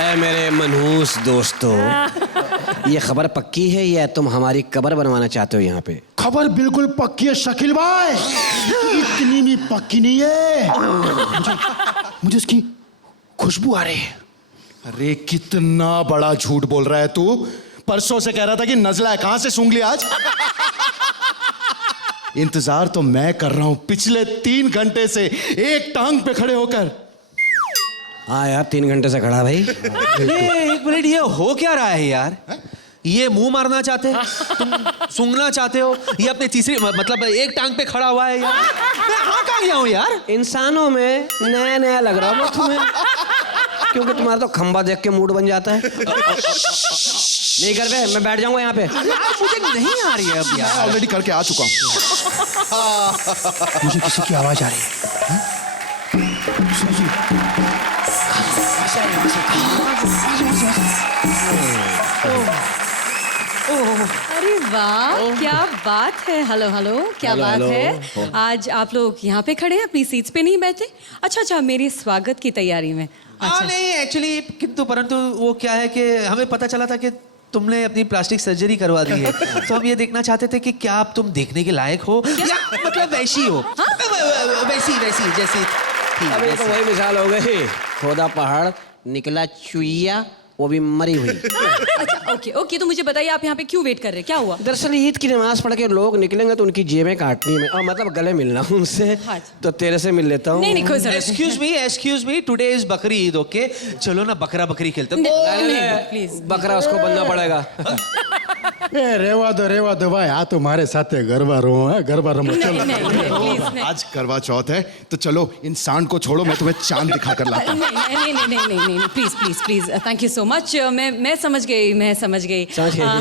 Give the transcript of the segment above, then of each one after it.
ऐ मेरे मनहूस दोस्तों, ये खबर पक्की है या तुम हमारी कब्र बनवाना चाहते हो यहाँ पे? खबर बिल्कुल पक्की है शकील भाई, इतनी भी पक्की नहीं है। मुझे उसकी खुशबू आ रही है। अरे कितना बड़ा झूठ बोल रहा है तू। परसों से कह रहा था कि नजला है, कहां से सूंघ लिया आज? इंतजार तो मैं कर रहा हूं पिछले 3 घंटे से, एक टांग पे खड़े होकर। हाँ यार, 3 घंटे से खड़ा भाई। ये 1 मिनट, ये हो क्या रहा है यार? ये मुंह मारना चाहते हो, तुम सूंघना चाहते हो, ये अपने तीसरी मतलब एक टांग पे खड़ा हुआ है यार। मैं कहाँ गया हूँ यार? इंसानों में नया नया लग रहा है तुम्हें, क्योंकि तुम्हारा तो खंबा देख के मूड बन जाता है। नहीं कर बे, मैं बैठ जाऊंगा यहाँ पे। यार मुझे नहीं आ रही है अब यार। ऑलरेडी करके आ चुका हूं। मुझे किसी की आवाज आ रही है। अरे वाह, क्या बात है। हेलो हेलो, क्या हेलो, बात हेलो। है। आज आप लोग यहाँ पे खड़े हैं, अपनी सीट्स पे नहीं बैठे? अच्छा, मेरी स्वागत की तैयारी में। अच्छा नहीं एक्चुअली, किंतु परंतु वो क्या है कि हमें पता चला था कि तुमने अपनी प्लास्टिक सर्जरी करवा दी है, तो हम ये देखना चाहते थे कि क्या आप तुम देखने के लायक हो या मतलब वैसी हो। वैसी वैसी जैसी थी। अबे तो वही मिसाल हो गई, खोदा पहाड़ निकला चुईया, वो भी मरी हुई। अच्छा, ओके, तो मुझे बताइए आप यहाँ पे क्यों वेट कर रहे हैं? क्या हुआ? दरअसल ईद की नमाज पढ़ के लोग निकलेंगे तो उनकी जेबें काटनी है, और मतलब गले मिलना उनसे। हाँ। तो तेरे से मिल लेता हूँ। नहीं, कोई जरूरत नहीं। एक्सक्यूज मी, टुडे इज बकरी ईद, ओके? चलो ना बकरा बकरी खेलते हैं। नहीं, प्लीज। बकरा उसको बनना पड़ेगा। रेवा दो भाई, आ तुम्हारे साथ गरबा रो है, गरबा रमो। चलो नहीं। आज करवा चौथ है तो चलो इंसान को छोड़ो, मैं तुम्हें चांद दिखा कर लाता हूँ। नहीं, please, thank you so much. मैं समझ गई। समझ गई।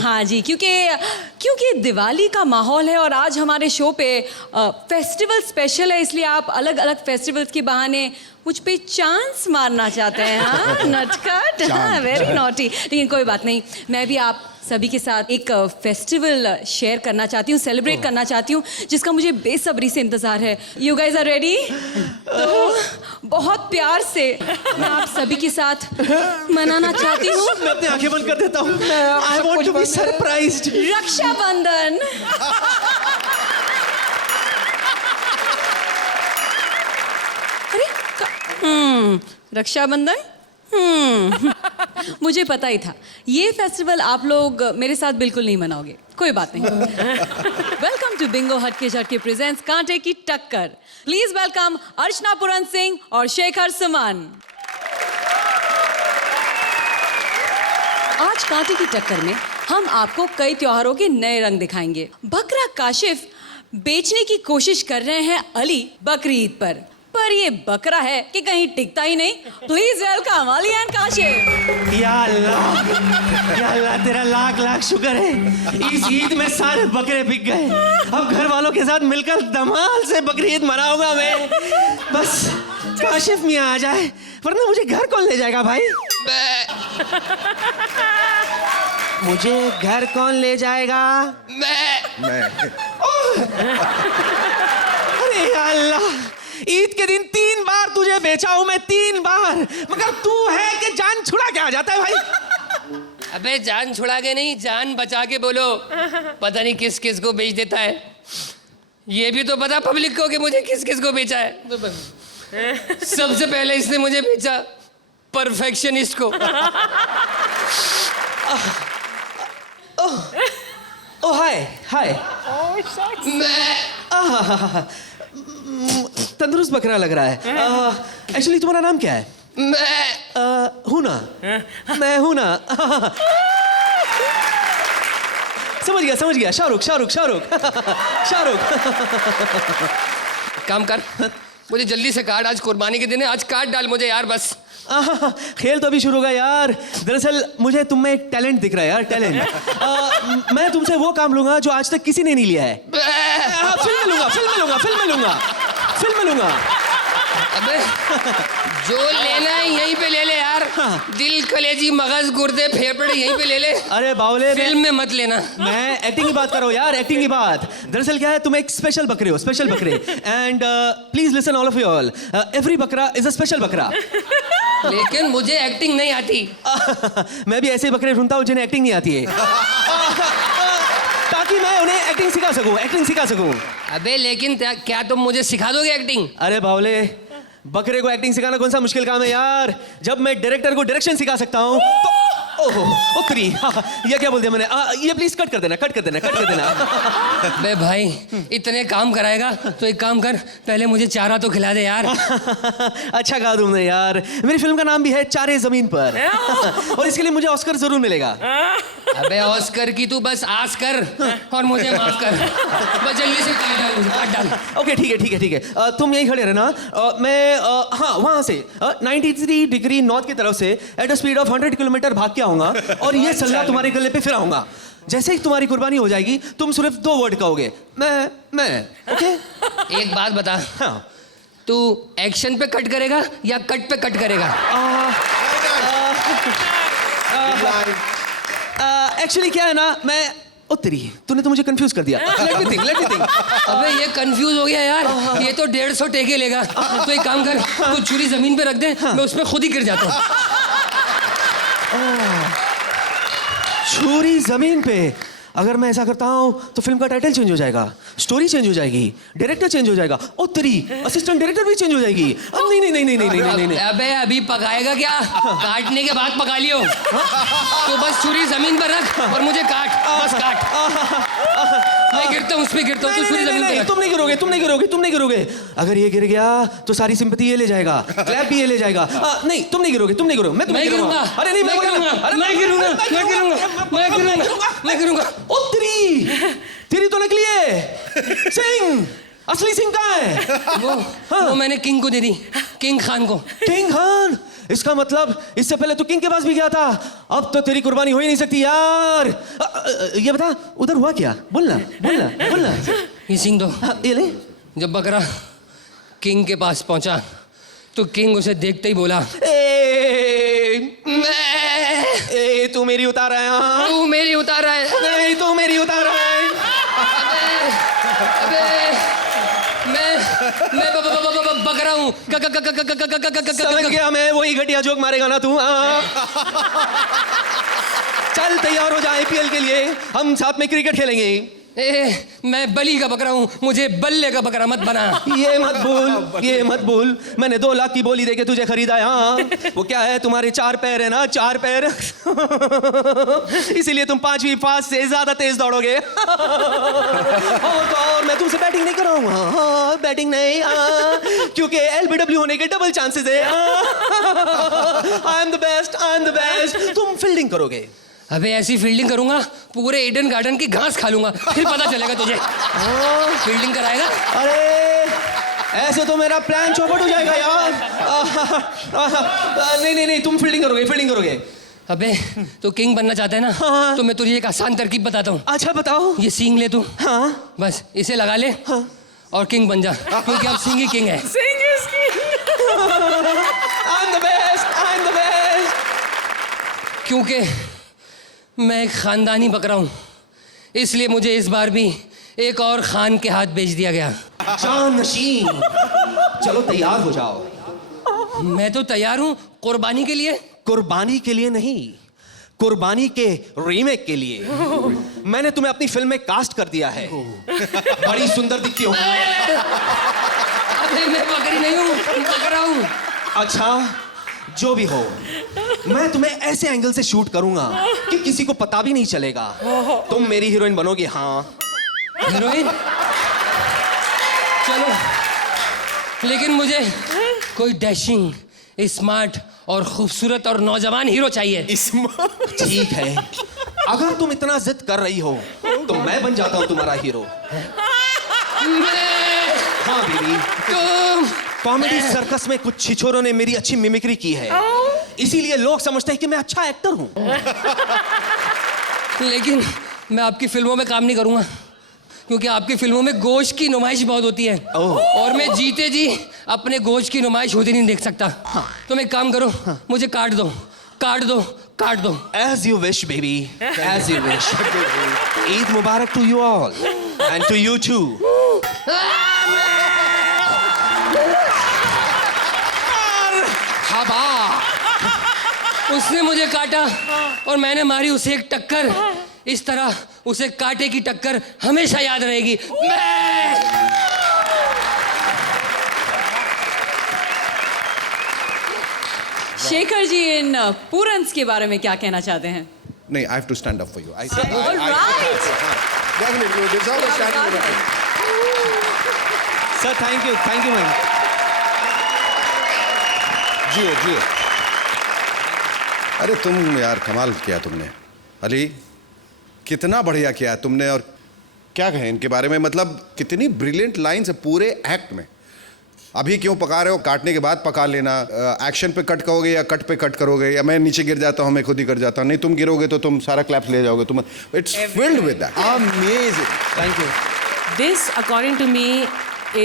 हाँ जी, क्योंकि दिवाली का माहौल है और आज हमारे शो पे फेस्टिवल स्पेशल है, इसलिए आप अलग अलग फेस्टिवल्स के बहाने मुझ पे चांस मारना चाहते हैं। हाँ, नटखट, हाँ, वेरी नॉटी। लेकिन कोई बात नहीं, मैं भी आप सभी के साथ एक फेस्टिवल शेयर करना चाहती हूँ, सेलिब्रेट करना चाहती हूँ, जिसका मुझे बेसब्री से इंतजार है। You guys are ready? तो बहुत प्यार से मैं आप सभी के साथ मनाना चाहती हूँ मैं अपनी आंखें बंद कर देता हूँ। I want to be surprised. Raksha Bandhan. Raksha Bandhan. मुझे पता ही था ये फेस्टिवल आप लोग मेरे साथ बिल्कुल नहीं मनाओगे। कोई बात नहीं। वेलकम टू बिंगो हटके झटके प्रेजेंट्स कांटे की टक्कर। प्लीज वेलकम अर्चना पुरन सिंह और शेखर सुमन। आज कांटे की टक्कर में हम आपको कई त्योहारों के नए रंग दिखाएंगे। बकरा काशिफ बेचने की कोशिश कर रहे हैं अली बकरी ईद पर ये बकरा है कि कहीं टिकता ही नहीं। Please welcome Ali and Kashif. या अल्लाह तेरा लाख लाख शुक्र है, इस ईद में सारे बकरे बिक गए। अब घर वालों के साथ मिलकर धमाल से बकरी ईद मनाऊंगा मैं। बस काशिफ मियां आ जाए, वरना मुझे घर कौन ले जाएगा भाई? मुझे घर कौन ले जाएगा? मैं। अरे अल्लाह, ईद के दिन 3 बार तुझे बेचा हूं मैं, 3 बार, मगर तू है कि जान छुड़ा के आ जाता है भाई। अबे जान छुड़ा के नहीं, जान बचा के बोलो। पता नहीं किस किस को बेच देता है। ये भी तो पता पब्लिक को कि मुझे किस किस को बेचा है। सबसे पहले इसने मुझे बेचा परफेक्शनिस्ट को। ओ हाय। तंदुरुस्त बकरा लग रहा है। एक्चुअली तुम्हारा नाम क्या है? मैं हूं ना, मैं हूं ना। समझ गया। शाहरुख। काम कर, मुझे जल्दी से काट, आज कुर्बानी के दिन है, आज काट डाल मुझे यार बस। खेल तो अभी शुरू होगा यार। दरअसल मुझे तुम में एक टैलेंट दिख रहा है यार, टैलेंट। मैं तुमसे वो काम लूंगा जो आज तक किसी ने नहीं लिया है। फिल्म में लूंगा। अबे जो लेना है यहीं पे ले ले यार। दिल, कलेजी, मगज, गुर्दे, फेफड़े यहीं पे ले ले। अरे बावले, फिल्म में मत लेना। मैं एक्टिंग की बात कर रहा हूँ यार, एक्टिंग की बात। दरअसल क्या है, तुम एक स्पेशल बकरे हो, स्पेशल बकरे। And please listen all of you all, every बकरा इज अ स्पेशल बकरा। लेकिन मुझे एक्टिंग नहीं आती। मैं भी ऐसे बकरे ढूंढता हूँ जिन्हें एक्टिंग नहीं आती है, ताकि मैं उन्हें एक्टिंग सिखा सकूं, एक्टिंग सिखा सकूं। अबे लेकिन क्या तुम मुझे सिखा दोगे एक्टिंग? अरे बावले, बकरे को एक्टिंग सिखाना कौन सा मुश्किल काम है यार। जब मैं डायरेक्टर को डायरेक्शन सिखा सकता हूँ तो ओहो उत्तरी, ये क्या बोल दिया मैंने? ये प्लीज कट कर देना, कट कर देना, कट कर देना। बे भाई इतने काम कराएगा तो एक काम कर, पहले मुझे चारा तो खिला दे यार। अच्छा कहा तुमने यार। मेरी फिल्म का नाम भी है चारे जमीन पर, और इसके लिए मुझे ऑस्कर जरूर मिलेगा। अबे ऑस्कर की तू बस आस कर और मुझे माफ कर। बस जल्दी से काट डाल मुझे, काट डाल। ओके ठीक है, ठीक है, ठीक है। तुम यहीं खड़े रहना। मैं हाँ वहाँ से 93 डिग्री नॉर्थ की तरफ से at a speed of 100 kilometre भाग के आऊंगा, और ये सल्ला तुम्हारे गले पे फिर आऊंगा। जैसे ही तुम्हारी कुर्बानी हो जाएगी, तुम सिर्फ 2 वर्ड कहोगे, मैं। ओके? एक बात बता, हाँ। तू एक्शन पे कट करेगा या कट पे कट करेगा? एक्चुअली क्या है ना, मैं उत्तरी, तूने तो मुझे कंफ्यूज कर दिया। Let me think, let me think. अबे ये कंफ्यूज हो गया यार, ये तो 150 टेके लेगा। तो एक काम कर, तू छुरी जमीन पे रख दे, मैं उसमें खुद ही गिर जाता हूँ। छुरी जमीन पे? अगर मैं ऐसा करता हूँ तो फिल्म का टाइटल चेंज हो जाएगा, स्टोरी चेंज हो जाएगी, डायरेक्टर चेंज हो जाएगा, उत्तरी असिस्टेंट डायरेक्टर भी चेंज हो जाएगी। नहीं नहीं नहीं नहीं नहीं नहीं नहीं। अबे अभी पकाएगा क्या? काटने के बाद पका लियो। तो बस छुरी जमीन पर रख और मुझे काट, बस काट। मैं गिरता हूँ, उस पे गिरता हूँ, तू छुरी जमीन पे रख। तुम नहीं गिरोगे, तुम नहीं गिरोगे, तुम नहीं गिरोगे। अगर ये गिर गया तो सारी सिंपैथी ये ले जाएगा, क्लैप भी ये ले जाएगा। नहीं तुम नहीं गिरोगे, तुम नहीं गिरोगे, मैं गिरूंगा। अरे नहीं, मैं गिरूंगा, मैं गिरूंगा, मैं गिरूंगा, मैं गिरूंगा, मैं गिरूंगा। उत्तरी तेरी तो नकली है। सिंह, असली सिंह कहाँ है? वो मैंने किंग को दे दी, किंग खान को। किंग खान? इसका मतलब इससे पहले तो किंग के पास भी गया था, अब तो तेरी कुर्बानी हो ही नहीं सकती यार। ये बता उधर हुआ क्या? बोलना बोलना बोलना। ये सिंह दो। ये ले। जब बकरा किंग के पास पहुंचा तो किंग उसे देखते ही बोला, ए तू मेरी उतार रहा है? हाँ? तू मेरी उतार रहा है। नहीं तू मेरी उतार रहा है। अबे मैं बकरा हूँ। समझ गया मैं, वही घटिया जोक मारेगा ना तू। चल तैयार हो जा आईपीएल के लिए, हम साथ में क्रिकेट खेलेंगे। मैं बली का बकरा हूँ, मुझे बल्ले का बकरा मत बना। ये मत भूल, ये मत भूल, मैंने 2 लाख की बोली देके तुझे खरीदा है। हाँ वो क्या है, तुम्हारे 4 पैर है ना, 4 पैर। इसीलिए तुम 5वीं पास से ज्यादा तेज दौड़ोगे। और मैं तुमसे बैटिंग नहीं कराऊंगा। हाँ बैटिंग नहीं, क्योंकि LBW होने के डबल चांसेस है। I am the best, I am the best. तुम फील्डिंग करोगे। अबे ऐसी फील्डिंग करूंगा पूरे ईडन गार्डन की घास खा लूंगा, फिर पता चलेगा तुझे। फील्डिंग कराएगा? अरे ऐसे तो मेरा प्लान चौपट हो जाएगा यार। नहीं नहीं नहीं, तुम फील्डिंग करोगे, फील्डिंग करोगे। अबे तो किंग बनना चाहता है ना? हाँ। तो मैं तुझे एक आसान तरकीब बताता हूँ। अच्छा बताओ। ये सींग ले तू। हाँ बस इसे लगा ले। हाँ। और किंग बन जा, क्योंकि अब सिंह ही किंग है। I'm the best, I'm the best। क्योंकि मैं एक खानदानी बकरा हूँ, इसलिए मुझे इस बार भी एक और खान के हाथ बेच दिया गया। जानशीन, चलो तैयार हो जाओ। मैं तो तैयार हूँ कुर्बानी के लिए। कुर्बानी के लिए नहीं, कुर्बानी के रीमेक के लिए। मैंने तुम्हें अपनी फिल्म में कास्ट कर दिया है। बड़ी सुंदर दिखती हो। अबे मैं बकरी नहीं हूँ, बकरा हूँ। अच्छा जो भी हो, मैं तुम्हें ऐसे एंगल से शूट करूंगा कि किसी को पता भी नहीं चलेगा। तुम मेरी हीरोइन बनोगी। हाँ हीरोइन? चलो, लेकिन मुझे कोई डैशिंग, स्मार्ट और खूबसूरत और नौजवान हीरो चाहिए। ठीक है, अगर तुम इतना जिद कर रही हो तो मैं बन जाता हूँ तुम्हारा हीरो। हाँ बीबी, तुम कॉमेडी सर्कस में कुछ छिछोरों ने मेरी अच्छी मिमिक्री की है, इसीलिए लोग समझते हैं कि मैं अच्छा एक्टर हूँ। लेकिन मैं आपकी फिल्मों में काम नहीं करूंगा, क्योंकि आपकी फिल्मों में गोश्त की नुमाइश बहुत होती है। और मैं जीते जी अपने गोश्त की नुमाइश होती नहीं देख सकता। तुम एक काम करो, मुझे काट दो, काट दो, काट दो। As you wish, baby. As you wish. Eid Mubarak to you all. And to you too. हबा, उसने मुझे काटा और मैंने मारी उसे एक टक्कर। इस तरह उसे कांटे की टक्कर हमेशा याद रहेगी। शेखर जी, इन पूरन्स के बारे में क्या कहना चाहते हैं? नहीं, I have to stand up for you. I All right. Definitely you deserve a standing ovation. Sir, thank you. Thank you, man. जियो जियो। अरे तुम यार कमाल किया तुमने अली, कितना बढ़िया किया तुमने। और क्या कहें इनके बारे में, मतलब कितनी ब्रिलियंट लाइन्स है पूरे एक्ट में। अभी क्यों पका रहे हो, काटने के बाद पका लेना। एक्शन पे कट करोगे या कट पे कट करोगे, या मैं नीचे गिर जाता हूँ, मैं खुद ही कर जाता हूँ। नहीं, तुम गिरोगे तो तुम सारा क्लैप्स ले जाओगे। तुम it's filled with that. Amazing. Thank you. This, according to me,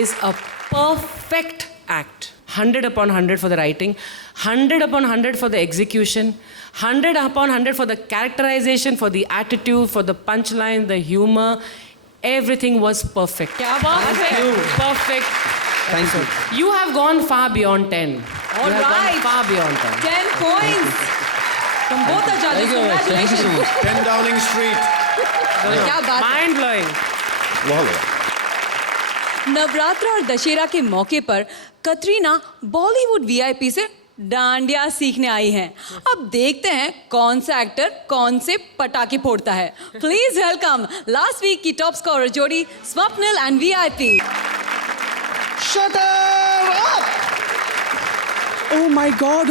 is a perfect act. 100 upon 100 for the writing, 100 upon 100 for the execution, 100 upon 100 for the characterization, for the attitude, for the punchline, the humor. Everything was perfect. Perfect. Perfect. Thank you. You have gone far beyond 10. All you have right. gone far beyond 10. 10 points. तुम बहुत अच्छा Thank you, thank you so much. 10 Downing street. क्या बात है। Mind blowing. वाह। नवरात्र और दशहरा के मौके पर कतरीना बॉलीवुड वीआईपी से डांडिया सीखने आई हैं। अब देखते हैं कौन सा एक्टर कौन से पटाखे फोड़ता है। प्लीज वेलकम लास्ट वीक की टॉप स्कोरर जोड़ी Swapnil and VIP. Shut up! Oh my God,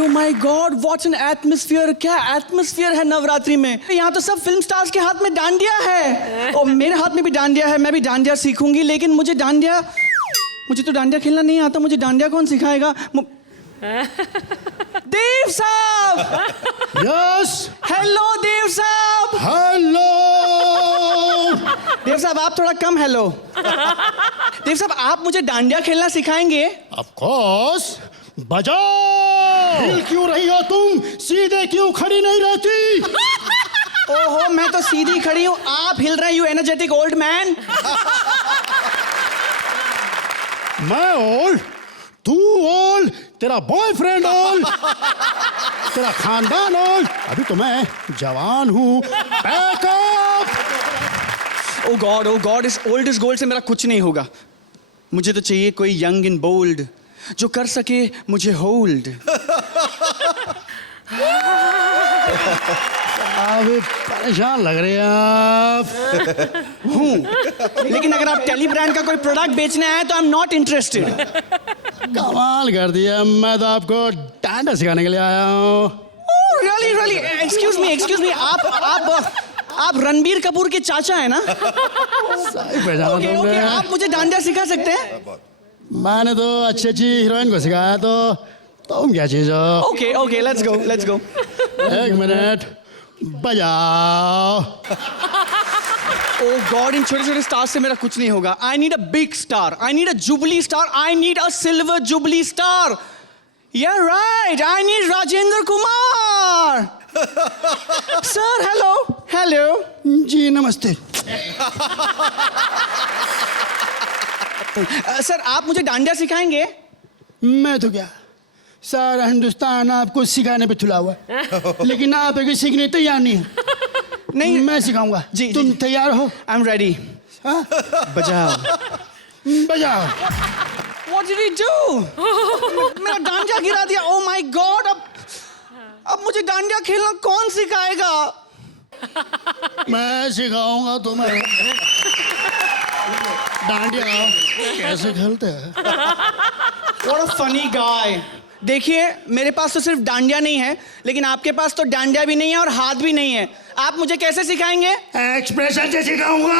what an atmosphere! क्या atmosphere है नवरात्रि में। यहाँ तो सब फिल्म स्टार्स के हाथ में डांडिया है और मेरे हाथ में भी डांडिया है। मैं भी डांडिया सीखूंगी, लेकिन मुझे तो डांडिया खेलना नहीं आता। मुझे डांडिया कौन सिखाएगा? देव साहब! यस। हेलो देव साहब! हेलो। देव साहब आप थोड़ा कम हेलो। देव साहब आप मुझे डांडिया खेलना सिखाएंगे? Of course. बजाओ। हिल क्यों रही हो तुम? सीधे क्यों खड़ी नहीं रहती? ओहो, मैं तो सीधी खड़ी हूँ, आप हिल रहे हैं, यू एनर्जेटिक ओल्ड मैन। मैं ओल्ड, तू ओल्ड, तेरा बॉयफ्रेंड ओल्ड, तेरा खानदान ओल्ड, अभी तो मैं जवान हूँ। बैकअप। ओ गॉड, इस ओल्ड इज गोल्ड से मेरा कुछ नहीं होगा। मुझे तो चाहिए कोई यंग एंड बोल्ड जो कर सके मुझे होल्ड। अभी परेशान लग रहे हैं आप। हूँ, लेकिन अगर आप टेली ब्रांड का कोई प्रोडक्ट बेचने आए तो आई एम नॉट इंटरेस्टेड। कमाल कर दिया, मैं तो आपको डांडा सिखाने के लिए आया हूँ। रियली एक्सक्यूज मी, आप रणबीर कपूर के चाचा है ना? सही पहचाना ओके, तुमने। आप मुझे डांडिया सिखा सकते हैं? मैंने तो अच्छी हीरोइन को सिखाया, तो तुम क्या चीज हो? Okay, let's go. एक मिनट, बजाओ। ओ गॉड, इन छोटे छोटे स्टार से मेरा कुछ नहीं होगा। I need a big star, I need a jubilee star, I need a silver jubilee star. Yeah right, I need Rajendra Kumar. Sir hello. जी नमस्ते। सर आप मुझे डांडिया सिखाएंगे? मैं तो क्या, सारा हिंदुस्तान आपको सिखाने पे तुला हुआ है, लेकिन आप अगर सीखने तैयार नहीं है। नहीं, मैं सिखाऊंगा। जी, तुम जी। तैयार हो? I am ready. हाँ? बजाओ। बजाओ। What did he do? मेरा डांडिया गिरा दिया। Oh my God! अब मुझे डांडिया खेलना कौन सिखाएगा? मैं सिखाऊंगा तुम्हें डांडिया कैसे खेलते हैं। What a funny guy! देखिए, मेरे पास तो सिर्फ डांडिया नहीं है, लेकिन आपके पास तो डांडिया भी नहीं है और हाथ भी नहीं है। आप मुझे कैसे सिखाएंगे? एक्सप्रेशन से सिखाऊंगा।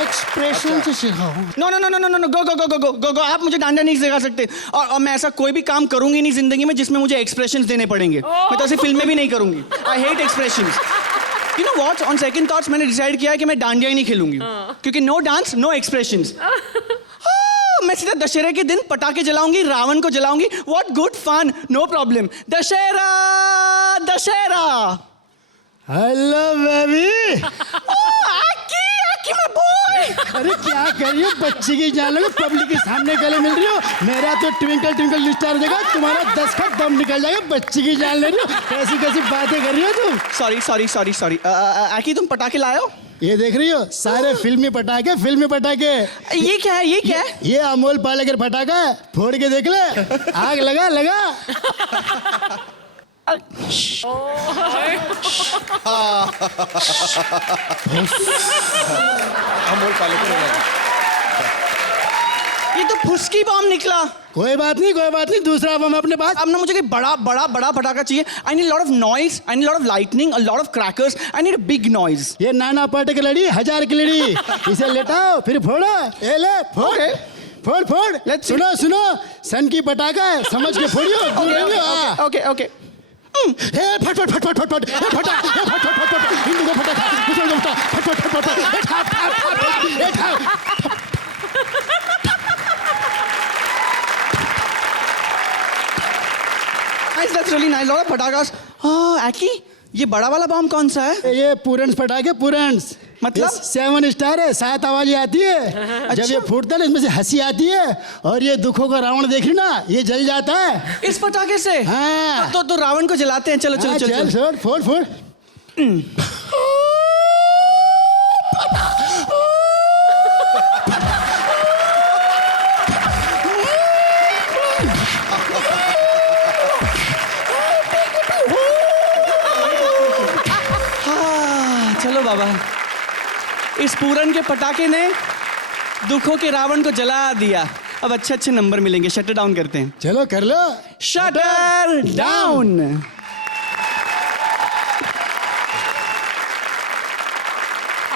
एक्सप्रेशन से सिखाऊंगा। नो, गो। आप मुझे डांडिया नहीं सिखा सकते, और मैं ऐसा कोई भी काम करूंगी नहीं जिंदगी में जिसमें मुझे एक्सप्रेशंस देने पड़ेंगे। मैं तो ऐसी फिल्में भी नहीं करूंगी। I hate expressions. You know what, on second thoughts मैंने डिसाइड किया है कि मैं डांडिया ही नहीं खेलूंगी, क्योंकि नो डांस नो एक्सप्रेशंस। मैं सीधा दशहरे के दिन पटाखे जलाऊंगी, रावण को जलाऊंगी. What good fun, no problem. Dussehra, Dussehra. Hello baby. आकी my boy. अरे क्या कर रही हो? बच्ची की जान लो, पब्लिक के सामने गले मिल रही हो. मेरा तो ट्विंकल ट्विंकल स्टार देगा, तुम्हारा 10 का दम निकल जाएगा. बच्ची की जान ले रही हो, कैसी कैसी बातें कर रही हो तुम. Sorry. आकी तुम पटाखे लाए हो? ये देख रही हो, सारे फिल्मी पटाखे, फिल्मी पटाखे. ये क्या है? ये अमोल पालेकर पटाखा है. फोड़ के देख ले, आग लगा लगा. अमोल पालेकर. ये तो फुसकी बम निकला. कोई बात नहीं, दूसरा बम अपने पास. अब ना मुझे कोई बड़ा पटाखा चाहिए. I need a lot of noise, I need a lot of lightning, a lot of crackers. I need a big noise. ये नाना पाटेकर लड़ी, 1000 की लड़ी. इसे लेटाओ, फिर फोड़ो. ए ले, फोड़. Okay. फोड़. Let's see. सुनो, सन की पटाखा है, समझ के फोड़ियो. दूर रहियो. हाँ. Okay. हे फट. हे फटा. हिंदू को फटा. मुसलमान को फटा. हे ठा. Nice, that's really nice. Lot of पटाखास. Aki, ये बड़ा वाला बम कौन सा है? ये पूरन्स पटाखे, पूरन्स. मतलब? 7 स्टार है, 7 आवाजें आती है. जब ये फूटता है ना, इसमें से हंसी आती है. और ये दुखों का रावण देख रही ना, ये जल जाता है. इस पटाखे से? हाँ. तो रावण को जलाते हैं. चलो. चल, फोड़. चलो बाबा, इस पूरन के पटाखे ने दुखों के रावण को जला दिया. अब अच्छे नंबर मिलेंगे. शटर डाउन करते हैं. चलो कर लो. Shutter down.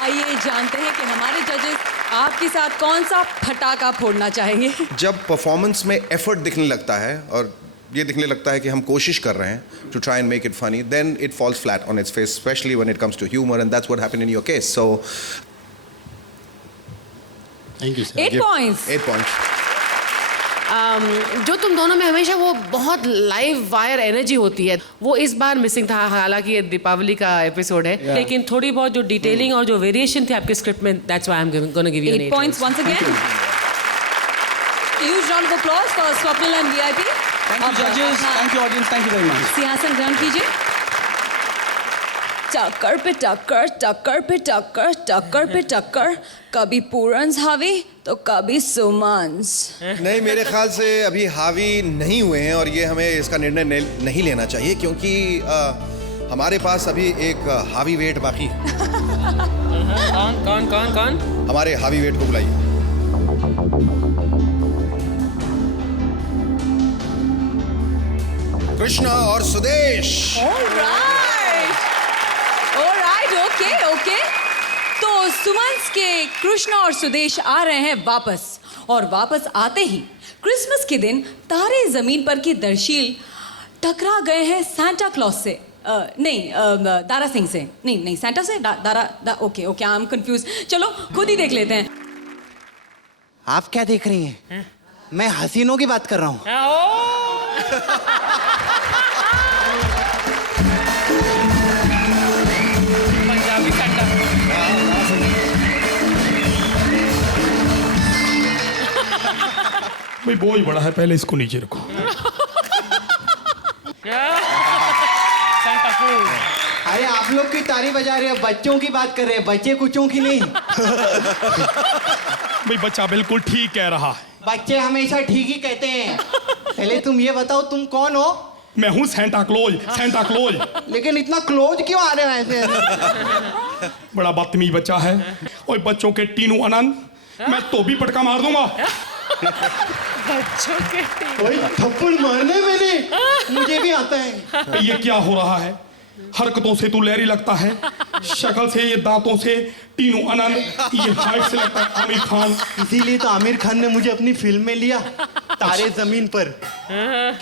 आइए जानते हैं कि हमारे जजेस आपके साथ कौन सा फटाका फोड़ना चाहेंगे. जब परफॉर्मेंस में एफर्ट दिखने लगता है और ये दिखने लगता है कि हम कोशिश कर रहे हैं to try and make it funny, then it falls flat on its face, specially when it comes to humour, and that's what happened in your case. So thank you sir. 8 points. 8 points. जो तुम दोनों में हमेशा वो बहुत live wire energy होती है, वो इस बार मिसिंग था. हालांकि ये दीपावली का एपिसोड है, लेकिन थोड़ी बहुत जो डिटेलिंग और जो वेरिएशन थी आपके स्क्रिप्ट में, that's why I am gonna give you 8 points once again. Huge round of applause for Swapnil and VIP. Thank you judges. Thank you audience. Thank you very much. सिंहासन ग्रहण कीजिए. टक्कर पे टक्कर, टक्कर पे टक्कर, टक्कर पे टक्कर. कभी पूरन्स हावी तो कभी सुमन्स. नहीं, मेरे ख्याल से अभी हावी नहीं हुए हैं और ये हमें इसका निर्णय नहीं लेना चाहिए, क्योंकि हमारे पास अभी एक हावी वेट बाकी है. कौन? हमारे हावी वेट को बुलाइए. कृष्णा और सुदेश. Alright, okay. तो सुमन्स के कृष्णा और सुदेश आ रहे हैं वापस, और वापस आते ही क्रिसमस के दिन तारे जमीन पर की दरशील टकरा गए हैं सांता क्लॉज से. दारा सिंह से. नहीं सांता से. Okay, I am confuse. चलो खुद ही देख लेते हैं. आप क्या देख रही हैं? मैं हसीनों की बात कर रहा हूँ. पंजाबी सांता. भाई बोझ बड़ा है, पहले इसको नीचे रखो. अरे आप लोग की तारी बजा रहे हैं, बच्चों की बात कर रहे हैं, बच्चे कुचों की नहीं. भाई बच्चा बिल्कुल ठीक कह रहा है. बच्चे हमेशा ठीक ही कहते हैं. पहले तुम ये बताओ, तुम कौन हो? मैं हूँ सेंटा क्लोज. लेकिन इतना क्लोज क्यों आ रहे हो ऐसे? बड़ा बदतमीज बच्चा है. और बच्चों के टीनू आनंद, मैं तो भी पटका मार दूंगा. बच्चों के कोई थप्पड़ मारने में नहीं, मुझे भी आता है. ये क्या हो रहा है? हरकतों से तू लहरी लगता है, शक्ल से, ये दांतों से टीनू आनंद, ये हाइट से लगता है आमिर खान. इसीलिए तो आमिर खान ने मुझे अपनी फिल्म में लिया, तारे जमीन पर.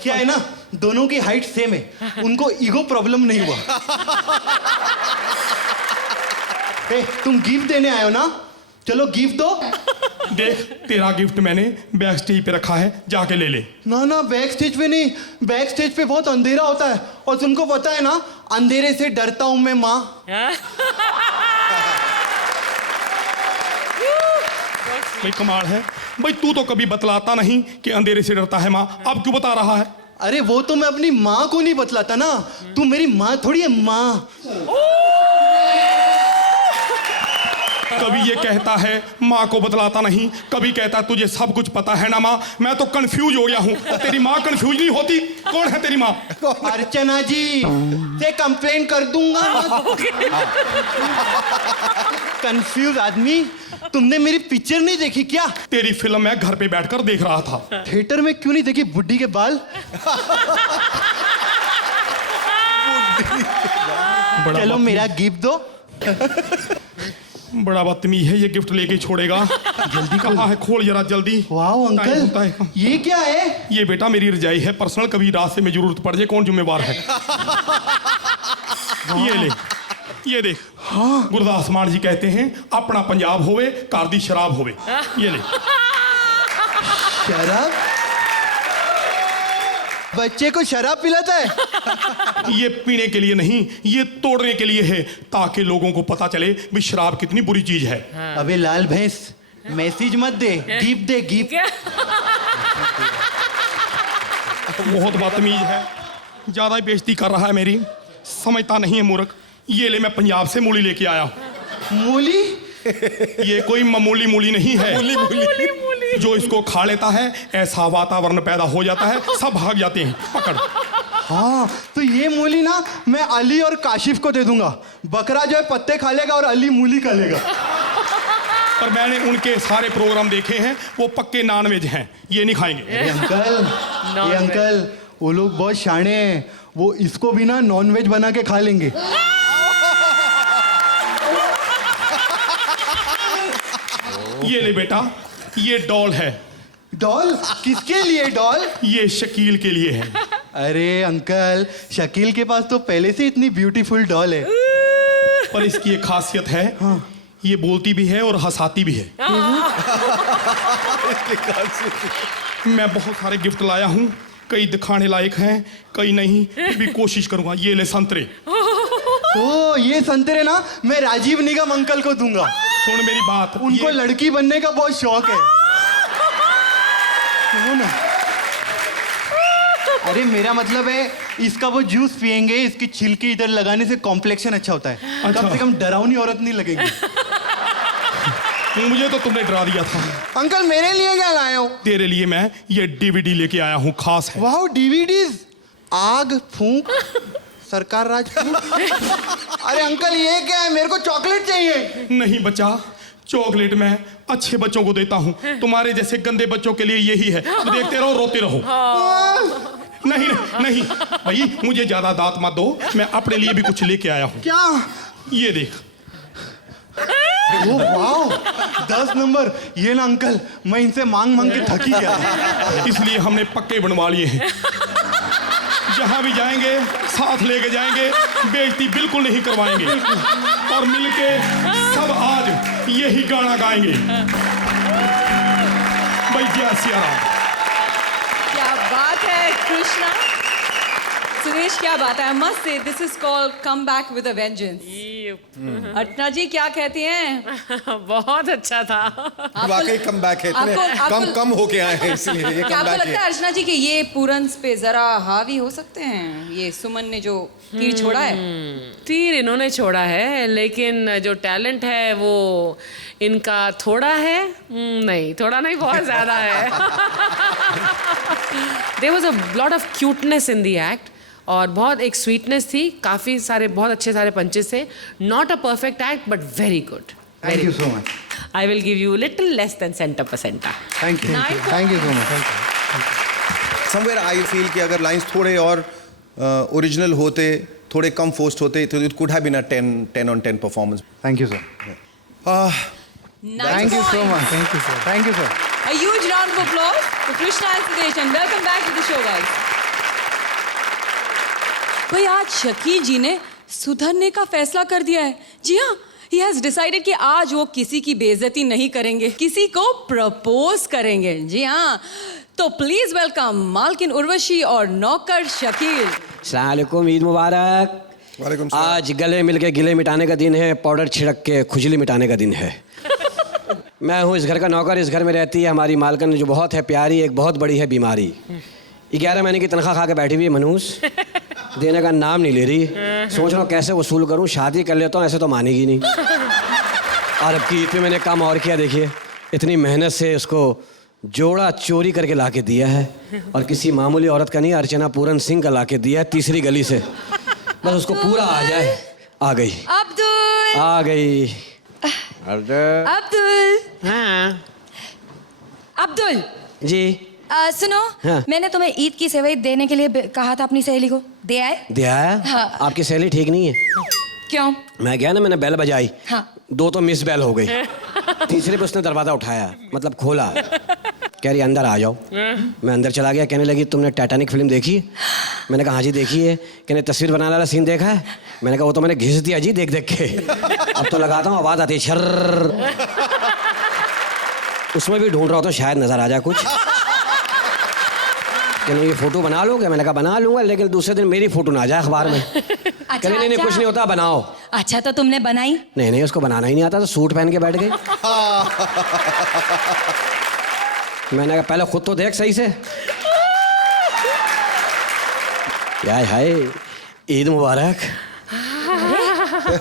क्या है ना, दोनों की हाइट सेम है, उनको ईगो प्रॉब्लम नहीं हुआ. तुम गिफ्ट देने आए हो ना, चलो गिफ्ट दो। देख तेरा गिफ्ट मैंने बैक स्टेज पे रखा है, जाके ले ले। ना ना, बैक स्टेज पे नहीं, बैक स्टेज पे बहुत अंधेरा होता है और तुमको पता है ना, अंधेरे से डरता हूं मैं माँ। भाई कमाल है भाई, तू तो कभी बतलाता नहीं कि अंधेरे से डरता है माँ, अब क्यों बता रहा है? अरे वो तो मैं अपनी माँ को नहीं बतलाता ना, तू मेरी माँ थोड़ी है माँ। कभी ये कहता है माँ को बतलाता नहीं, कभी कहता तुझे सब कुछ पता है ना माँ। मैं तो कंफ्यूज हो गया हूँ, तेरी माँ कंफ्यूज नहीं होती? कौन है तेरी माँ? अर्चना जी से कंप्लेन कर दूंगा। कंफ्यूज आदमी, तुमने मेरी पिक्चर नहीं देखी क्या? तेरी फिल्म मैं घर पे बैठकर देख रहा था। थिएटर में क्यों नहीं देखी बुड्ढी के बाल? चलो मेरा गिफ्ट दो। बड़ा बदतमीज है, ये गिफ्ट लेके छोड़ेगा। जल्दी कहाँ है, खोल जरा जल्दी। वाह टाइम होता है। अंकल, ये क्या है? ये बेटा मेरी रजाई है पर्सनल, कभी रास्ते में जरूरत पड़ जाए कौन जिम्मेवार है। ये ले, ये देख। हाँ। गुरदास मान जी कहते हैं अपना पंजाब होवे घर दी शराब होवे। ये ले। शराब? बच्चे को शराब पिलाता है? ये पीने के लिए नहीं, ये तोड़ने के लिए है, ताकि लोगों को पता चले भी शराब कितनी बुरी चीज है। अबे लाल भैंस, मैसेज मत दे, गिफ्ट दे गिफ्ट। बहुत बदतमीज है, ज्यादा ही बेइज्जती कर रहा है मेरी, समझता नहीं है मूर्ख। ये ले, मैं पंजाब से मूली लेके आया हूँ। मूली? ये कोई मामूली मूली नहीं है। मूली। जो इसको खा लेता है ऐसा वातावरण पैदा हो जाता है, सब भाग जाते हैं। पकड़। हाँ, तो ये मूली ना मैं अली और काशिफ को दे दूंगा। बकरा जो है पत्ते खा लेगा और अली मूली खा लेगा। पर मैंने उनके सारे प्रोग्राम देखे हैं, वो पक्के नॉनवेज हैं, ये नहीं खाएंगे। ये अंकल, वो लोग बहुत शाणे हैं, वो इसको भी ना नॉनवेज बना के खा लेंगे। ये ले बेटा, ये डॉल है। डॉल? किसके लिए डॉल? ये शकील के लिए है। अरे अंकल, शकील के पास तो पहले से इतनी ब्यूटीफुल डॉल है। पर इसकी एक खासियत है। हाँ। ये बोलती भी है और हंसाती भी है। मैं बहुत सारे गिफ्ट लाया हूँ, कई दिखाने लायक हैं, कई नहीं, फिर भी कोशिश करूंगा। ये ले संतरे। ओ, ये संतरे ना मैं राजीव निगम अंकल को दूंगा। सुन मेरी बात, उनको लड़की बनने का बहुत शौक है। सुनो ना। अरे मेरा मतलब है, इसका वो जूस पियेंगे, इसकी छिलकी इधर लगाने से कॉम्प्लेक्शन अच्छा होता है। अच्छा। कम से कम डरावनी औरत नहीं लगेगी। मुझे तो तुमने डरा दिया था। अंकल मेरे लिए क्या लाए हो? तेरे लिए मैं ये डीवीडी लेके आया हूँ, खास है। वाह, डीवीडीज। आग फूंक सरकार राज फूंक। अरे अंकल ये क्या है, मेरे को चॉकलेट चाहिए। नहीं बच्चा, चॉकलेट मैं अच्छे बच्चों को देता हूँ, तुम्हारे जैसे गंदे बच्चों के लिए यही है। तो देखते रहो, रोते रहो। नहीं नहीं भाई, मुझे ज्यादा दांत मत दो, मैं अपने लिए भी कुछ लेके आया हूँ। क्या? ये देख। Oh wow, 10 number. ये ना अंकल, मैं इनसे मांग मांग के थकी गया। इसलिए हमने पक्के बनवा लिए हैं। जहां भी जाएंगे साथ लेके जाएंगे, बेइज्जती बिल्कुल नहीं करवाएंगे, और मिलके सब आज यही गाना गाएंगे। भाई जय सिया राम। क्या बात है कृष्णा, सुरेश, क्या बात है। I must say this is called come back with a vengeance. Archana ji क्या कहती हैं? बहुत अच्छा था। वाकई कम बैक है, इतने कम होके आए हैं, इसलिए ये क्या कम आपको बैक लगता है है। अर्चना जी कि ये पूरन्स पे जरा हावी हो सकते हैं, ये सुमन ने जो तीर छोड़ा है? तीर इन्होंने छोड़ा है, लेकिन जो टैलेंट है वो इनका थोड़ा है। नहीं, थोड़ा नहीं, बहुत ज़्यादा है। There was a lot of cuteness in the act, और बहुत एक स्वीटनेस थी, काफ़ी सारे बहुत अच्छे सारे पंचेस थे। Not a perfect act but very good. Thank you so much. I will give you little less then centre percent. Thank you, thank you so much. Somewhere I feel कि अगर lines थोड़े और original होते, थोड़े कम forced होते, तो it could have been a 10 on 10 performance. Thank you sir. Thank you so much. Thank you sir. Thank you sir. A huge round of applause for Krishna and Suresh, and welcome back to the show, guys. भाई आज शकील जी ने सुधरने का फैसला कर दिया है। जी हाँ, He has decided कि आज वो किसी की बेइज्जती नहीं करेंगे, किसी को प्रपोज करेंगे। जी हाँ, तो प्लीज वेलकम मालकिन उर्वशी और नौकर शकील। अस्सलाम वालेकुम, ईद मुबारक। वालेकुम सलाम। आज गले मिल के गिले मिटाने का दिन है, पाउडर छिड़क के खुजली मिटाने का दिन है। मैं हूँ इस घर का नौकर, इस घर में रहती है हमारी मालकिन जो बहुत है प्यारी, एक बहुत बड़ी है बीमारी। 11 महीने की तनख्वाह खा के बैठी हुई है मनूस, देने का नाम नहीं ले रही। सोच रहा हूँ कैसे वसूल करूँ, शादी कर लेता हूँ, ऐसे तो मानेगी नहीं। और अब की ईद पे मैंने काम और किया, देखिए इतनी मेहनत से उसको जोड़ा चोरी करके ला के दिया है, और किसी मामूली औरत का नहीं, अर्चना पूरन सिंह का ला के दिया है, तीसरी गली से। बस उसको पूरा आ जाए। आ गई, अब्दुल, आ गई। अब्दुल, हाँ अब्दुल जी। सुनो, हाँ। मैंने तुम्हें ईद की सेवई देने के लिए कहा था अपनी सहेली को, दे आए? दिया है? हाँ। आपकी सहेली ठीक नहीं है? क्यों? मैं गया ना, मैंने बेल बजाई, हाँ। 2 तो मिस बेल हो गई, तीसरे पे उसने दरवाज़ा उठाया, मतलब खोला, कह रही अंदर आ जाओ। मैं अंदर चला गया, कहने लगी तुमने टाइटैनिक फिल्म देखी? मैंने कहा हाँ जी देखी है। कहने तस्वीर बनाने वाला सीन देखा है? मैंने कहा वो तो मैंने घिस दिया जी देख देख के, अब तो लगाता हूँ आवाज़ आती है छर्र। उसमें भी ढूंढ रहा तो शायद नज़र आ जाए कुछ। कहने ये फ़ोटो बना लोगे? मैंने कहा बना लूँगा, लेकिन दूसरे दिन मेरी फ़ोटो ना आ जाए अखबार में। कहने नहीं नहीं कुछ नहीं होता, बनाओ। अच्छा तो तुमने बनाई? नहीं उसको बनाना ही नहीं आता, तो सूट पहन के बैठ गई। मैंने कहा पहले खुद तो देख सही से। यार हाय, ईद मुबारक।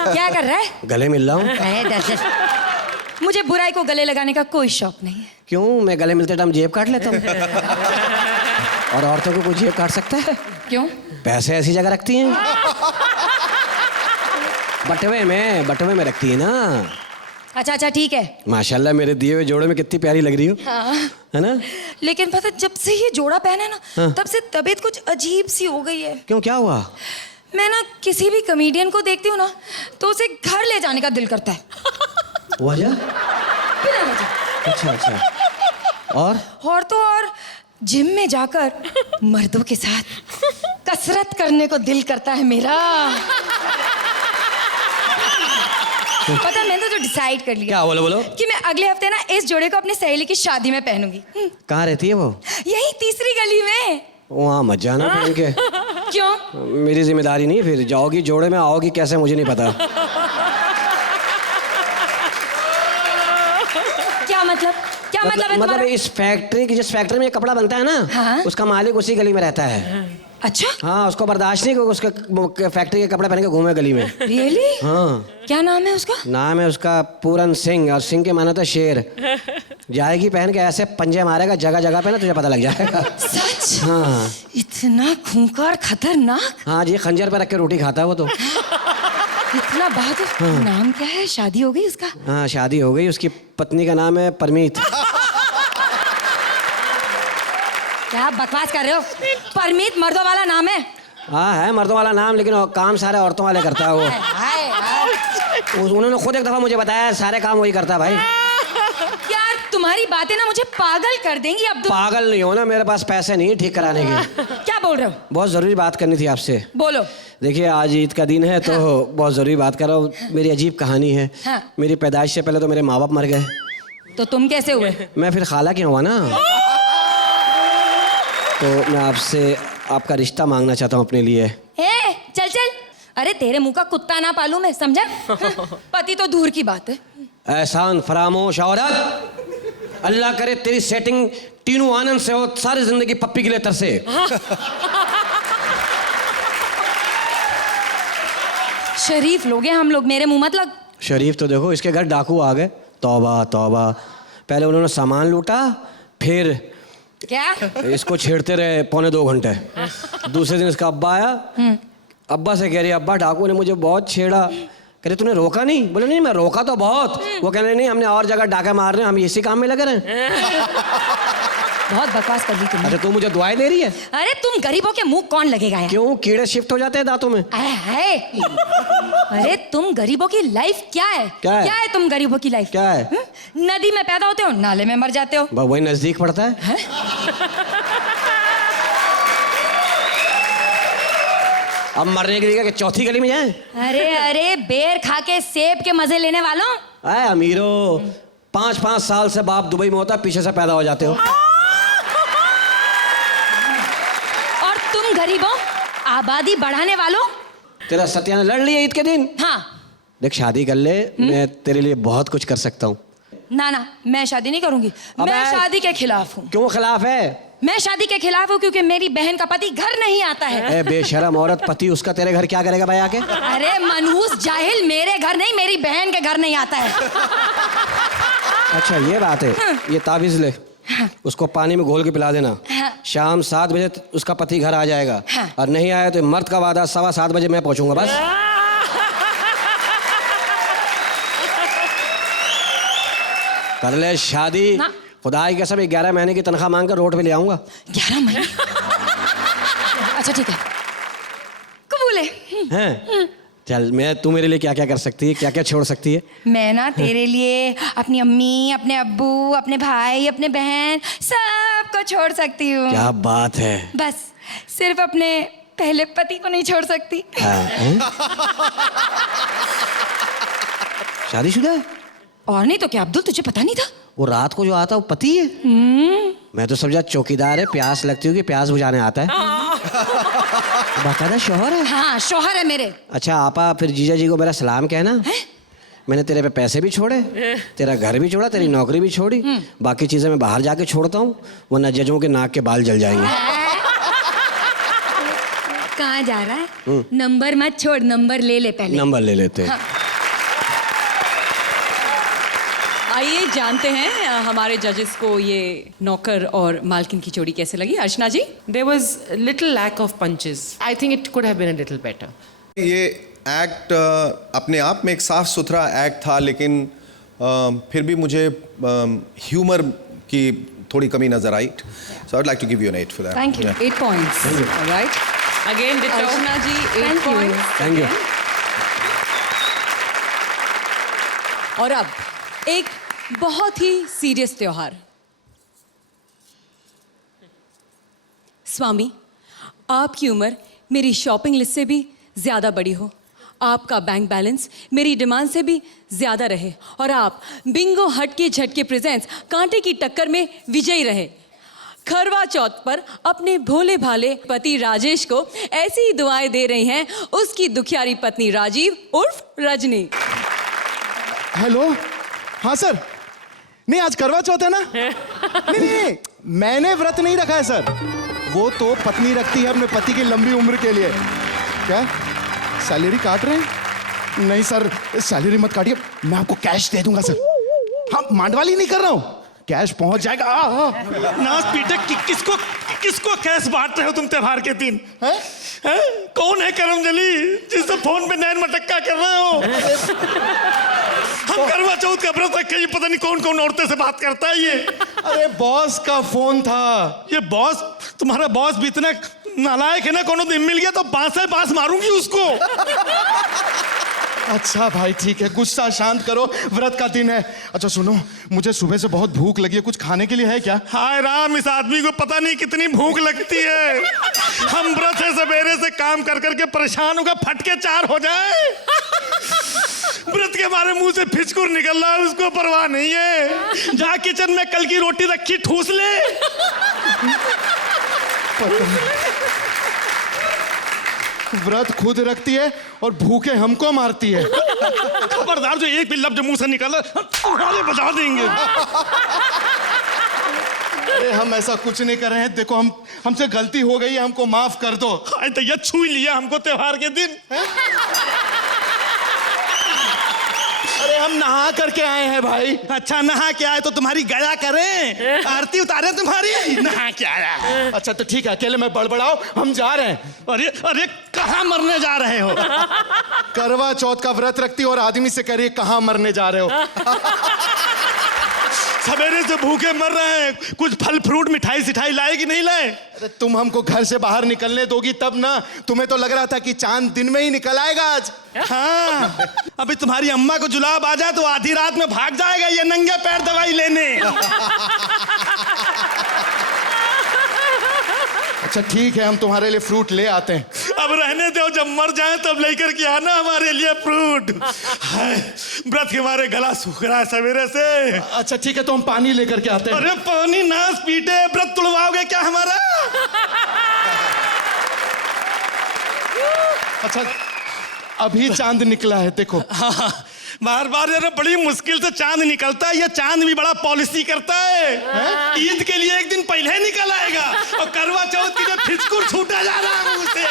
क्या कर रहा है? गले मिल रहा हूँ। अरे दर्शक, मुझे बुराई को गले लगाने का कोई शौक नहीं है। क्यों? मैं गले मिलते टाइम जेब काट लेता हूँ। और औरतों को कोई जेब काट सकता है? क्यों? पैसे ऐसी जगह रखती हैं, बटवे में रखती है ना। अच्छा ठीक है। माशाल्लाह मेरे दिए हुए जोड़े में कितनी प्यारी लग रही हो। हाँ। है ना? लेकिन पता जब से ये जोड़ा पहने ना, हाँ। तब से तबीयत कुछ अजीब सी हो गई है। क्यों, क्या हुआ? मैं ना किसी भी कॉमेडियन को देखती हूँ ना, तो उसे घर ले जाने का दिल करता है। वजह? बिना वजह। अच्छा। और और जिम में जाकर मर्दों के साथ कसरत करने को दिल करता है मेरा। पता मैंने तो डिसाइड कर लिया। क्या? बोलो कि मैं अगले हफ्ते ना इस जोड़े को अपनी सहेली की शादी में पहनूंगी। कहाँ रहती है वो? यही तीसरी गली में। वहाँ मत जाना पहन के। क्यों? मेरी जिम्मेदारी नहीं, फिर जाओगी जोड़े में, आओगी कैसे मुझे नहीं पता। क्या मतलब है मतलब तुम्हारा? इस फैक्ट्री की, जिस फैक्ट्री में ये कपड़ा बनता है ना, हाँ? उसका मालिक उसी गली में रहता है। अच्छा। हाँ, उसको बर्दाश्त नहीं कि उसके फैक्ट्री के कपड़े पहन के घूमे गली में। रियली? हाँ। क्या नाम है उसका? नाम है उसका पूरन सिंह, और सिंह के माना था शेर। जाएगी पहन के ऐसे पंजे मारेगा जगह जगह पे ना, तुझे पता लग जाएगा। सच? हाँ। इतना खूंखार खतरनाक? हाँ जी, खंजर पे रख के रोटी खाता है वो तो। इतना बहादुर। हाँ। नाम क्या है? शादी हो गई उसका? हाँ शादी हो गई, उसकी पत्नी का नाम है परमीत। क्या बकवास कर रहे हो? परमीत मर्दों वाला नाम है? हाँ है मर्दों वाला नाम, लेकिन काम सारे औरतों वाले करता है वो। उन्होंने खुद एक दफा मुझे बताया, सारे काम वही करता है भाई। यार तुम्हारी बातें ना मुझे पागल कर देंगी अब्दुल। पागल नहीं हो ना, मेरे पास पैसे नहीं है ठीक कराने के। क्या बोल रहे हो? बहुत जरूरी बात करनी थी आपसे। बोलो। देखिए आज ईद का दिन है, तो हाँ। बहुत जरूरी बात कर रहा हूँ। मेरी अजीब कहानी है। हाँ। मेरी पैदाइश से पहले तो मेरे माँ बाप मर गए। तो तुम कैसे हुए? मैं फिर खाला क्यों हुआ ना। तो मैं आपसे आपका रिश्ता मांगना चाहता हूँ अपने लिए। ए, चल अरे तेरे मुंह का कुत्ता ना पालू मैं, समझा? पति तो दूर की बात है। एहसान फरामोश औरत, अल्लाह करे तेरी सेटिंग तीनों आनंद से हो, सारी जिंदगी पप्पी के लिए तरसे। शरीफ लोग हैं हम लोग, मेरे मुंह मत लग। शरीफ तो देखो, इसके घर डाकू आ गए। तौबा तौबा, पहले उन्होंने सामान लूटा, फिर क्या? इसको छेड़ते रहे 2.25 घंटे। दूसरे दिन इसका अब्बा आया, अब्बा से कह रही अब्बा डाकू ने मुझे बहुत छेड़ा। कह रहे तूने रोका नहीं? बोले नहीं मैं रोका तो बहुत। वो कह रहे नहीं हमने और जगह डाका मार रहे हैं, हम इसी काम में लगे रहे। बहुत बकवास कर ली तुमने। अच्छा तू मुझे दुआएं दे रही है? अरे तुम गरीबों के मुंह कौन लगेगा यार? क्यों, कीड़े शिफ्ट हो जाते हैं दांतों में? अरे तुम गरीबों की लाइफ क्या है? क्या है तुम गरीबों की लाइफ? क्या है? नदी में पैदा होते हो, नाले में मर जाते हो। वही नजदीक पड़ता है। अब मरने के लिए क्या चौथी गली में जाए? अरे अरे, बेर खा के सेब के मजे लेने वालों। अरे अमीरो, 5-5 साल से बाप दुबई में होता, पीछे से पैदा हो जाते हो। और तुम गरीबों, आबादी बढ़ाने वालों। तेरा सत्या ने लड़ लिया ईद के दिन। हाँ। देख शादी कर ले, मैं तेरे लिए बहुत कुछ कर सकता हूँ। ना ना, मैं शादी नहीं करूंगी। मैं शादी के खिलाफ हूँ। क्यों खिलाफ है? मैं शादी के खिलाफ हूँ क्योंकि मेरी बहन का पति घर नहीं आता है। ए बेशरम औरत, पति उसका तेरे घर क्या करेगा भाई आके? अरे मनहूस जाहिल, मेरे घर नहीं, मेरी बहन के घर नहीं आता है। अच्छा ये बात है। ये ताबीज ले, उसको पानी में घोल के पिला देना। शाम 7 बजे उसका पति घर आ जाएगा। और नहीं आया तो मर्द का वादा 7:15 बजे मैं पहुंचूंगा बस। कर ले शादी। खुदाई के सब 11 महीने की तनख्वाह मांग कर रोड पे ले आऊंगा। 11 महीने? अच्छा ठीक है, कबूल है। हैं? चल मैं, तू मेरे लिए क्या क्या कर सकती है, क्या क्या छोड़ सकती है? मैं ना तेरे लिए अपनी अम्मी, अपने अब्बू, अपने भाई, अपने बहन सबको छोड़ सकती हूँ। क्या बात है। बस सिर्फ अपने पहले पति को नहीं छोड़ सकती। शादीशुदा है? और नहीं तो क्या अब्दुल, तुझे पता नहीं था? वो रात को जो आता है वो पति है? मैं तो समझा चौकीदार है, प्यास लगती होगी प्यास बुझाने आता है। बाकायदा शौहर है? हाँ शौहर है मेरे। अच्छा आपा, फिर जीजा जी को मेरा सलाम कहना। मैंने तेरे पे पैसे भी छोड़े, तेरा घर भी छोड़ा, तेरी नौकरी भी छोड़ी, बाकी चीजें मैं बाहर जाके छोड़ता हूँ, वरना जजों के नाक के बाल जल जाएंगे। कहाँ जा रहा है? नंबर मत छोड़, नंबर ले ले पहले। नंबर ले लेते हैं। आइए जानते हैं हमारे जजेस को ये नौकर और मालकिन की जोड़ी कैसे लगी। अर्चना जी। There was a little lack of punches. I think it could have been a little better. ये एक्ट अपने आप में एक साफ सुथरा एक्ट था, लेकिन फिर भी मुझे ह्यूमर की थोड़ी कमी नजर आई। So I would like to give you an 8 for that. Thank you. 8 points. Alright. Again, ditto. Archana ji 8 points. Thank you. और अब एक बहुत ही सीरियस त्योहार। स्वामी, आपकी उम्र मेरी शॉपिंग लिस्ट से भी ज्यादा बड़ी हो, आपका बैंक बैलेंस मेरी डिमांड से भी ज्यादा रहे, और आप बिंगो हट के झटके प्रेजेंट्स कांटे की टक्कर में विजयी रहे। करवा चौथ पर अपने भोले भाले पति राजेश को ऐसी ही दुआएं दे रही हैं उसकी दुखियारी पत्नी राजीव उर्फ रजनी। हेलो, हाँ सर। नहीं आज करवा चौथ है ना? नहीं, मैंने व्रत नहीं रखा है सर, वो तो पत्नी रखती है अपने पति की लंबी उम्र के लिए। क्या सैलरी काट रहे हैं? नहीं सर, सैलरी मत काटिए, मैं आपको कैश दे दूंगा सर। हाँ मांडवाली नहीं कर रहा हूँ, कैश पहुंच जाएगा। नास पीटे, किसको कैश बांट रहे हो तुम त्योहार के दिन? हैं? कौन है करमजली जिससे फोन पे नैन मटक्का कर रहे हो? हम करवा चौथ का व्रत रखे, ये पता नहीं कौन कौन औरतें से बात करता है ये। अरे बॉस का फोन था। ये बॉस, तुम्हारा बॉस भी इतना नालायक है ना, कोनो दिन मिल गया तो बांस मारूंगी उसको। अच्छा भाई ठीक है, गुस्सा शांत करो, व्रत का दिन है। अच्छा सुनो, मुझे सुबह से बहुत भूख लगी है, कुछ खाने के लिए है क्या? हाय राम, इस आदमी को पता नहीं कितनी भूख लगती है। हम व्रत है, सवेरे से काम कर करके परेशान होगा, फटके 4 हो जाए। व्रत के मारे मुंह से फिचकुर निकल रहा है, उसको परवाह नहीं है। जा किचन में कल की रोटी रखी, ठूस ले। व्रत खुद रखती है और भूखे हमको मारती है। खबरदार, जो एक भी लफ्ज मुंह से निकला तुम्हारे बजा देंगे। अरे हम ऐसा कुछ नहीं कर रहे हैं, देखो हमसे गलती हो गई है, हमको माफ कर दो। तो ये छू लिया हमको त्योहार के दिन। अरे हम नहा करके आए हैं भाई। अच्छा नहा के आए तो तुम्हारी गया करें, आरती उतारे तुम्हारी। नहा के आया। अच्छा तो ठीक है, अकेले में बड़बड़ाओ, हम जा रहे हैं। अरे अरे कहाँ मरने जा रहे हो? करवा चौथ का व्रत रखती हो और आदमी से कह रही है कहाँ मरने जा रहे हो? सवेरे से भूखे मर रहे हैं, कुछ फल फ्रूट मिठाई सिठाई लाए कि नहीं लाए? अरे तुम हमको घर से बाहर निकलने दोगी तब ना, तुम्हें तो लग रहा था कि चांद दिन में ही निकल आएगा आज। हाँ, अभी तुम्हारी अम्मा को जुलाब आ जाए तो आधी रात में भाग जाएगा ये नंगे पैर दवाई लेने। अच्छा ठीक है, हम तुम्हारे लिए फ्रूट ले आते हैं। अब रहने दो, जब मर जाए तब लेकर के आना हमारे लिए फ्रूट। व्रत के मारे गला सूख रहा है सवेरे से। अच्छा ठीक है, तो हम पानी लेकर के आते हैं। अरे पानी नाश पीटे, व्रत तुड़वाओगे क्या हमारा? अच्छा अभी चांद निकला है, देखो। हाँ, बार बार यार बड़ी मुश्किल से चांद निकलता है। ये चांद भी बड़ा पॉलिसी करता है। ईद के लिए एक दिन पहले ही निकल आएगा और करवा चौथ के लिए फिचकुर छूटा जा रहा है मुझसे।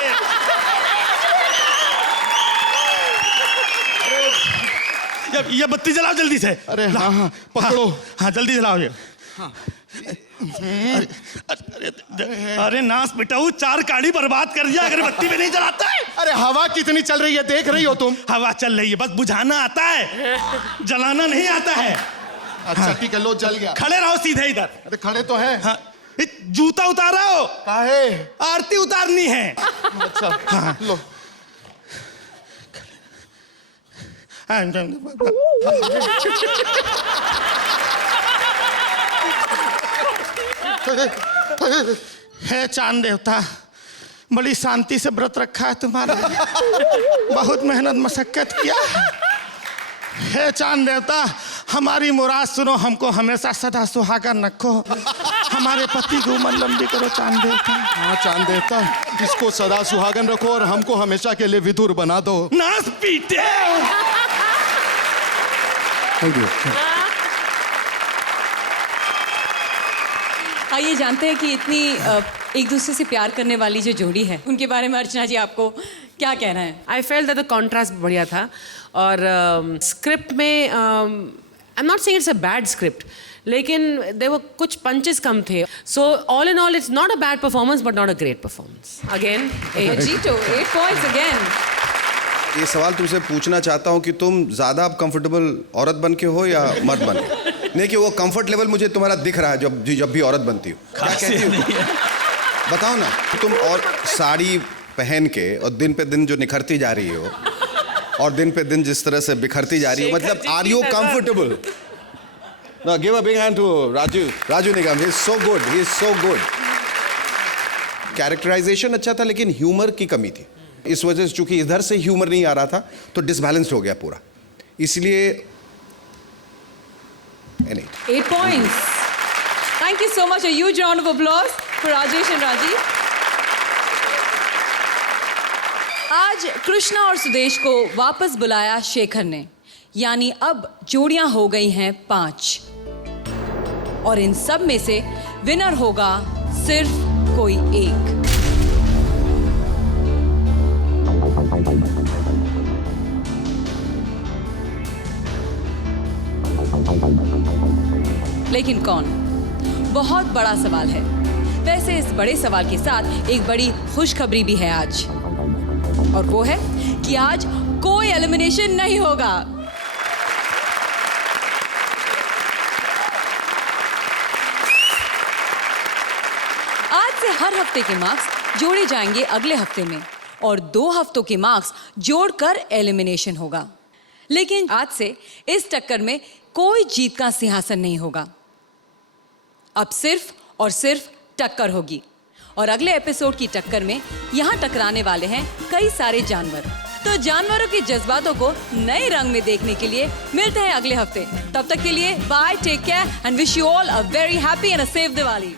ये बत्ती जलाओ जल्दी से। अरे हाँ हाँ पकड़ो। हाँ जल्दी जलाओ ये। अरे नास बिटाऊ, 4 काड़ी बर्बाद कर दिया अगर बत्ती में नहीं जलाता है। अरे हवा कितनी चल रही है, देख रही हो तुम? हवा चल रही है, बस बुझाना आता है, जलाना नहीं आता है। अच्छा ठीक है, लो जल गया। खड़े रहो सीधे इधर। अरे खड़े तो है। हाँ, जूता उतारो। काहे? आरती उतारनी है। अच्छा हाँ लो। हे चांद देवता, बड़ी शांति से व्रत रखा है तुम्हारा, बहुत मेहनत मशक्कत किया। हे चांद देवता, हमारी मुराद सुनो, हमको हमेशा सदा सुहागन रखो, हमारे पति की उम्र लंबी करो चांद देवता। हाँ चांद देवता, इसको सदा सुहागन रखो और हमको हमेशा के लिए विधुर बना दो। नास पीटे। Thank you. आइए जानते हैं कि इतनी एक दूसरे से प्यार करने वाली जो जोड़ी है उनके बारे में अर्चना जी आपको क्या कहना है? आई फेल दैट द कॉन्ट्रास्ट बढ़िया था और स्क्रिप्ट में I am not saying it's a bad script, लेकिन देवर कुछ पंचेस कम थे। So all in all it's not a bad performance but not a great performance. Again जीतो 8 पॉइंट्स अगेन। ये सवाल तुमसे पूछना चाहता हूँ कि तुम ज़्यादा अब कंफर्टेबल औरत बन के हो या मर्द बन के? नहीं कि वो कंफर्ट लेवल मुझे तुम्हारा दिख रहा है जब भी औरत बनती हो। क्या कहती हो बताओ ना। तुम और साड़ी पहन के और दिन पे दिन जो निखरती जा रही हो और दिन पे दिन जिस तरह से बिखरती जा रही हो, मतलब are you comfortable? No, give a big hand to Raju Nigam. He is so good, he is so good. Characterisation अच्छा था लेकिन ह्यूमर की कमी थी। इस वजह से चूंकि इधर से ह्यूमर नहीं आ रहा था तो डिसबैलेंस्ड हो गया पूरा, इसलिए 8 points. Thank you so much. A huge round of applause for Rajesh and Rajiv. आज कृष्णा और सुदेश को वापस बुलाया शेखर ने, यानी अब जोड़ियां हो गई हैं 5 और इन सब में से विनर होगा सिर्फ कोई एक। लेकिन कौन? बहुत बड़ा सवाल है। वैसे इस बड़े सवाल के साथ एक बड़ी खुशखबरी भी है आज, और वो है कि आज कोई एलिमिनेशन नहीं होगा। आज से हर हफ्ते के मार्क्स जोड़े जाएंगे अगले हफ्ते में और 2 हफ्तों के मार्क्स जोड़कर एलिमिनेशन होगा। लेकिन आज से इस टक्कर में कोई जीत का सिंहासन नहीं होगा। अब सिर्फ और सिर्फ टक्कर होगी और अगले एपिसोड की टक्कर में यहाँ टकराने वाले हैं कई सारे जानवर। तो जानवरों के जज्बातों को नए रंग में देखने के लिए मिलते हैं अगले हफ्ते। तब तक के लिए bye, take care and wish you all a very happy and a safe Diwali.